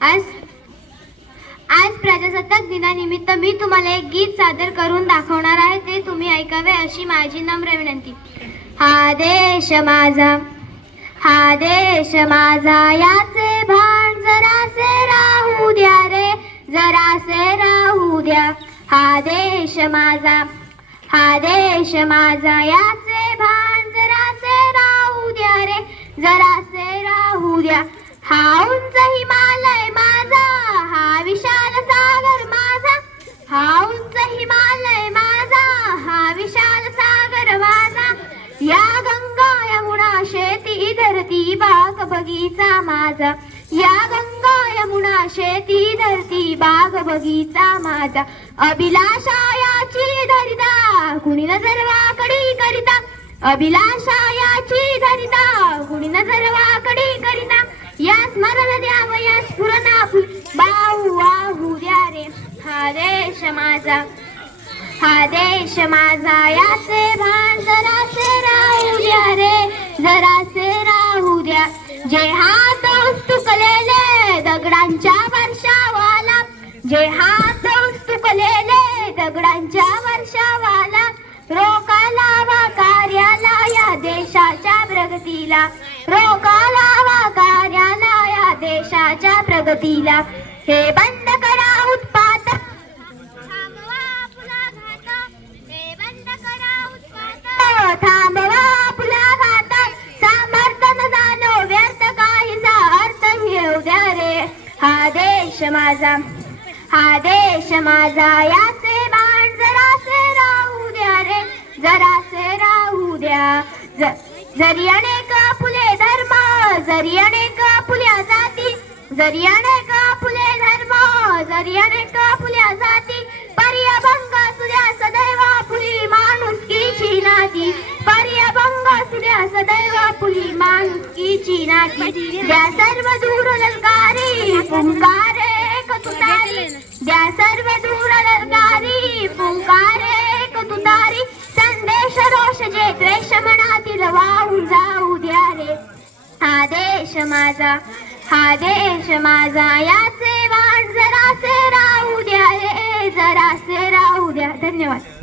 आज आज प्रजासत्ताक दिनानिमित्त मी तुम्हाला एक गीत सादर करून दाखवणार आहे, ते तुम्ही ऐकावे अशी माझी नम्र विनंती. हा देश माझा, हा देश माझा, याचे भान जरासे राहू द्या रे, जरासे राहू द्या. हा देश माझा, हा देश माझा, याचे भान जरासे राहू द्या रे, जरासे राहू द्या. हा उंच हिमालय माझा, हा विशाल सागर माझा, हा उंच हिमालय माझा, हा विशाल सागर माझा. या गंगा यमुना शेती धरती बाग बगीचा माझा, या गंगा यमुना शेती धरती बाग बगीचा माझा. अभिलाषा याची धरिता कुणी नजर वाकडी करिता, अभिलाषा याची धरिता कुणी नजर वाकडी करिता. या स्मरण द्याव या स्फुरणा बाहू वाहू द्या रे. हा देश माझा, हा देश माझा, याचे भान जरासे राहू द्या रे, जरासे राहू द्या. जे हात उस्तुकलेले दगडांच्या वर्षावाला, जे हात उस्तुकलेले दगडांच्या वर्षावाला. रोका लावा कार्याला या देशाच्या प्रगतीला, रोका लावा कार्याला या देशाच्या प्रगतीला. हे बंद करा उत्पात, थांबवा अपघात, हे बंद करा उत्पात, थांबवा अपघात. समर्थन जाणो व्यर्थ काहीसा अर्थ घेऊ द्या रे. हा देश माझा, हा देश माझा, याचे भान जरासे राहू द्या रे, जरासे राहू द्या. जरी अनेक फुले धर्म, जरी अनेक फुल्या जाती, जरी अनेक फुले धर्म, जरी अनेक फुल्या जाती. पर्यभंग सुद्या सदैव फुली माणुसकीची नाती, पर्यभंग सुद्या सदैव फुली माणुसकीची नाती. द्या सर्व दूर ललकारी पुंकारे एक तुतारी, द्या सर्व दूर ललकारी पुंकारे एक तुतारी. संदेश रोष जे द्वेष मनातील वाहून जाऊ द्या रे. हा देश माझा, हा देश माझा, याचे वाण जरासे राहू द्या रे, जरासे राहू द्या. धन्यवाद.